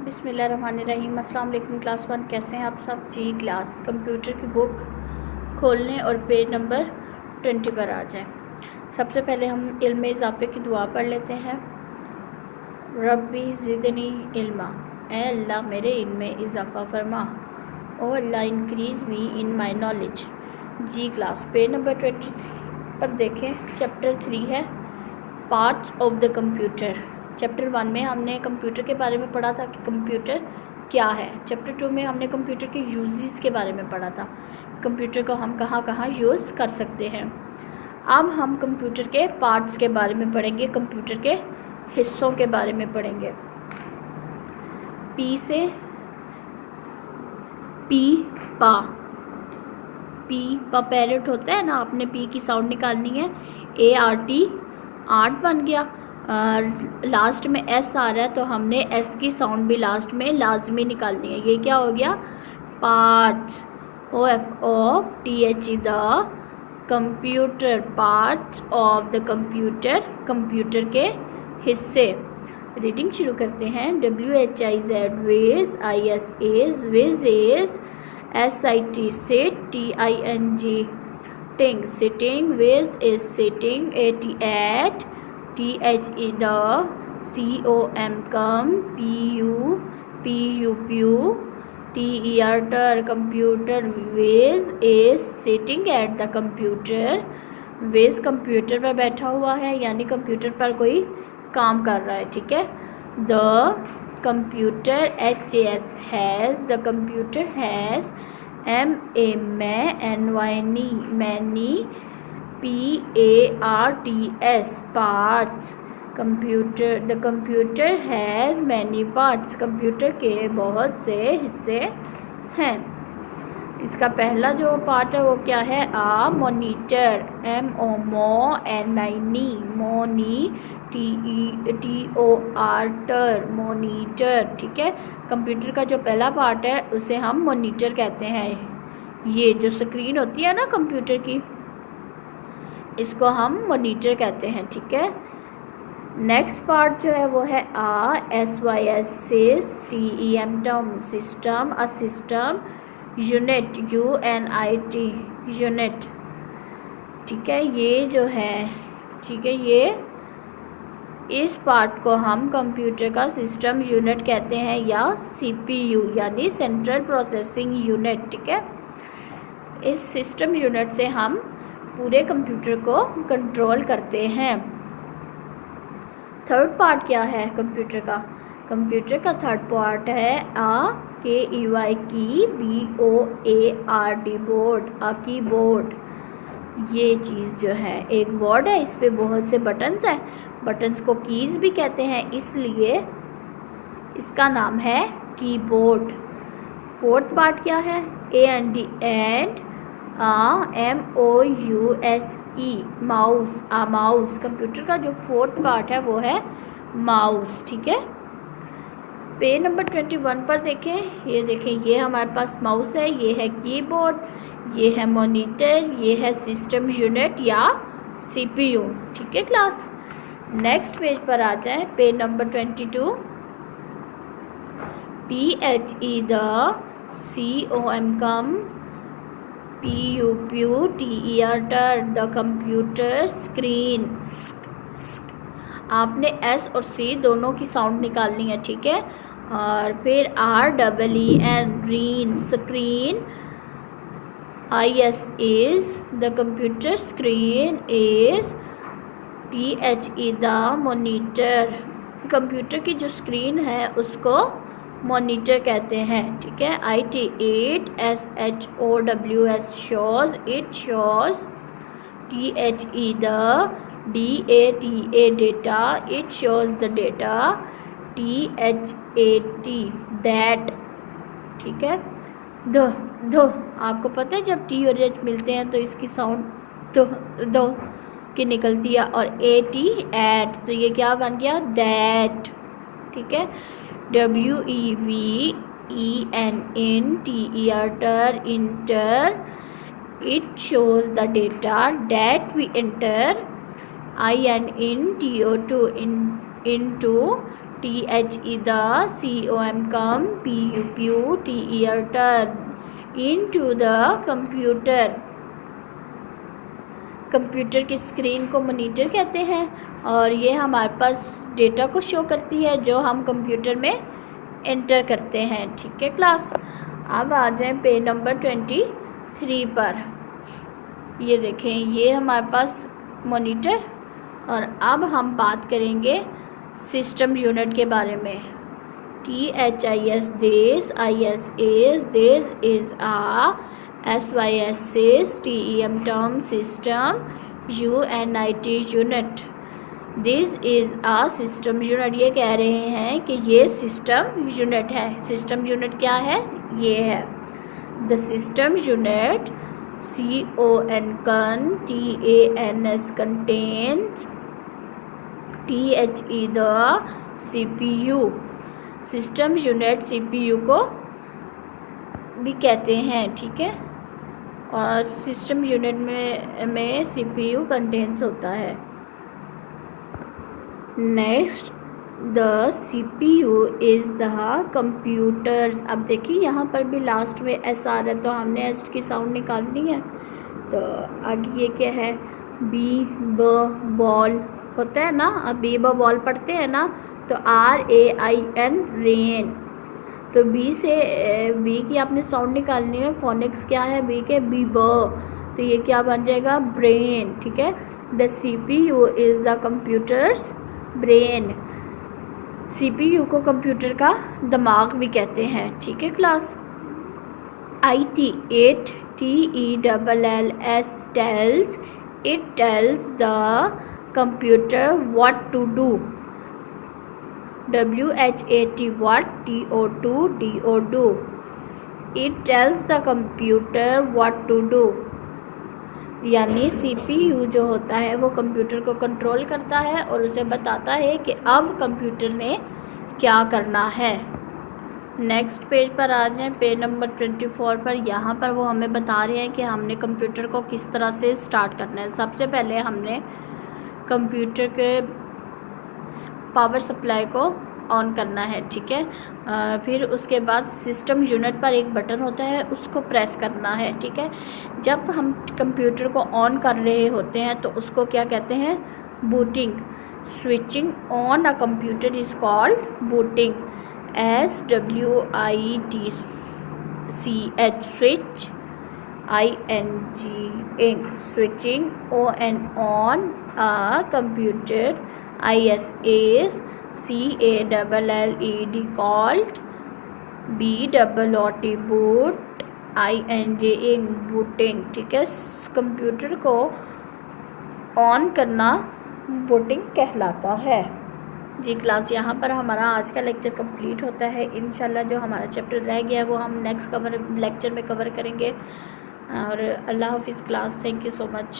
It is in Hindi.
बिस्मिल्लाहिर्रहमानिर्रहीम। अस्सलाम वालेकुम क्लास 1, कैसे हैं आप सब जी। क्लास कंप्यूटर की बुक खोलने और पेज नंबर 20 पर आ जाएं। सबसे पहले हम इल्म इजाफ़े की दुआ पढ़ लेते हैं। रब्बी ज़िदनी इल्मा, ए अल्लाह मेरे इल्म में इजाफ़ा फरमा। O Allah increase me in my knowledge. जी क्लास पेज नंबर 20 पर देखें। चैप्टर 3 है parts of the computer. Chapter 1 में हमने कंप्यूटर के बारे में पढ़ा था कि कंप्यूटर क्या है। चैप्टर 2 में हमने कंप्यूटर के यूजेस के बारे में पढ़ा था, कंप्यूटर को हम कहाँ कहाँ यूज़ कर सकते हैं। अब हम कंप्यूटर के पार्ट्स के बारे में पढ़ेंगे, कंप्यूटर के हिस्सों के बारे में पढ़ेंगे। पी से पी पा, पा पैरेट होता है ना, आपने पी की साउंड निकालनी है। ART आर्ट बन गया। लास्ट में एस आ रहा है तो हमने एस की साउंड भी लास्ट में लाजमी निकालनी है। ये क्या हो गया, parts. OF of THE the computer, parts of the computer, computer के हिस्से। रीडिंग शुरू करते हैं। WHIZ Whiz, ISAs Whiz, SIT sit, TING ting sitting, Whiz is sitting, AT at, THE the, COM come, PU pew, TER ter computer, Whiz is sitting at the computer, Whiz computer पर बैठा हुआ है यानी कंप्यूटर पर कोई काम कर रहा है, ठीक है। The computer HAS has, the computer has, MA मैं, NY many, PARTS parts. Computer, the computer has many parts, computer के बहुत से हिस्से हैं। इसका पहला जो पार्ट है वो क्या है, मॉनिटर, MONINI मोनी, TOR टर मोनीटर, ठीक है। कंप्यूटर का जो पहला पार्ट है उसे हम मॉनिटर कहते हैं। ये जो स्क्रीन होती है ना कंप्यूटर की, इसको हम मॉनिटर कहते हैं, ठीक है। नेक्स्ट पार्ट जो है वो है SYS TEM system, a system, unit, UNIT unit, ठीक है। ये जो है, ठीक है, ये इस पार्ट को हम कंप्यूटर का सिस्टम यूनिट कहते हैं या CPU यानी सेंट्रल प्रोसेसिंग यूनिट, ठीक है। इस सिस्टम यूनिट से हम पूरे कंप्यूटर को कंट्रोल करते हैं। थर्ड पार्ट क्या है कंप्यूटर का, कंप्यूटर का थर्ड पार्ट है KEY की BOARD बोर्ड, कीबोर्ड। ये चीज़ जो है एक बोर्ड है, इस पे बहुत से बटन्स हैं, बटन्स को कीज़ भी कहते हैं, इसलिए इसका नाम है कीबोर्ड। फोर्थ पार्ट क्या है, AND MOUSE mouse, mouse. Computer का जो फोर्थ पार्ट है वो है माउस, ठीक है। पेज नंबर 21 पर देखें। ये देखें, ये हमारे पास माउस है, ये है कीबोर्ड, ये है मॉनिटर, ये है सिस्टम यूनिट या CPU, ठीक है क्लास। नेक्स्ट पेज पर आ जाएं, page number 22। THE the, COM come, PU TER टर, द कंप्यूटर स्क्रीन। आपने S और C दोनों की साउंड निकालनी है, ठीक है। और फिर REEN reen, screen. IS is, the computer screen is. THE the monitor, computer की जो स्क्रीन है उसको मॉनिटर कहते हैं, ठीक है। IT it, SHOWS shows, it shows. THE the, DATA data, it shows the data. THAT that, ठीक है। द आपको पता है जब T और H मिलते हैं तो इसकी साउंड दो की निकलती है, और AT एट, तो ये क्या बन गया, दैट, ठीक है। WEVEN TER ter, enter, it shows the data that we enter. IN TO2 into, THE the COM PUQTER turn into the computer। Computer की स्क्रीन को मॉनिटर कहते हैं और ये हमारे पास डेटा को शो करती है जो हम कंप्यूटर में एंटर करते हैं। ठीक है क्लास, अब आ जाएं पेज नंबर 23 पर। ये देखें, ये हमारे पास मॉनिटर, और अब हम बात करेंगे सिस्टम यूनिट के बारे में। THIS this, IS is a, SYS is TEM term system, UNIT unit, this is a system unit। ये कह रहे हैं कि ये सिस्टम यूनिट है। सिस्टम यूनिट क्या है? ये है the system unit CON contains THE the CPU। System unit CPU को भी कहते हैं। ठीक है, और सिस्टम यूनिट में CPU कंटेंस होता है। Next, the CPU is the computers. अब देखिए यहाँ पर भी लास्ट में एस आ रहा है तो हमने एस की साउंड निकालनी है। तो आगे ये क्या है? बी ब बॉल होता है ना, अब बी ब बॉल पढ़ते हैं ना, तो RAIN रेन। तो बी से बी की आपने साउंड निकालनी है। फोनिक्स क्या है बी के? बी ब, तो ये क्या बन जाएगा? ब्रेन। ठीक है, the CPU is the computers brain. CPU को कंप्यूटर का दिमाग भी कहते हैं। ठीक है class, IT TELLS tells, it tells the computer what to do। WHAT what, TO do, it tells the computer what to do। यानी CPU जो होता है वो कंप्यूटर को कंट्रोल करता है और उसे बताता है कि अब कंप्यूटर ने क्या करना है। नेक्स्ट पेज पर आ जाएं, पेज नंबर 24 पर। यहाँ पर वो हमें बता रहे हैं कि हमने कंप्यूटर को किस तरह से स्टार्ट करना है। सबसे पहले हमने कंप्यूटर के पावर सप्लाई को ऑन करना है। ठीक है, फिर उसके बाद सिस्टम यूनिट पर एक बटन होता है, उसको प्रेस करना है। ठीक है, जब हम कंप्यूटर को ऑन कर रहे होते हैं तो उसको क्या कहते हैं? Booting. Switching on a computer is called booting. SWITCH switch, ING switching, on a computer, ISAs CALLED called, BOOT boot, ING booting। ठीक है, कंप्यूटर को ऑन करना बूटिंग कहलाता है। जी क्लास, यहाँ पर हमारा आज का लेक्चर कंप्लीट होता है। इंशाल्लाह जो हमारा चैप्टर रह गया है वो हम नेक्स्ट लेक्चर में कवर करेंगे। और अल्लाह हाफिज़ class, thank you so much.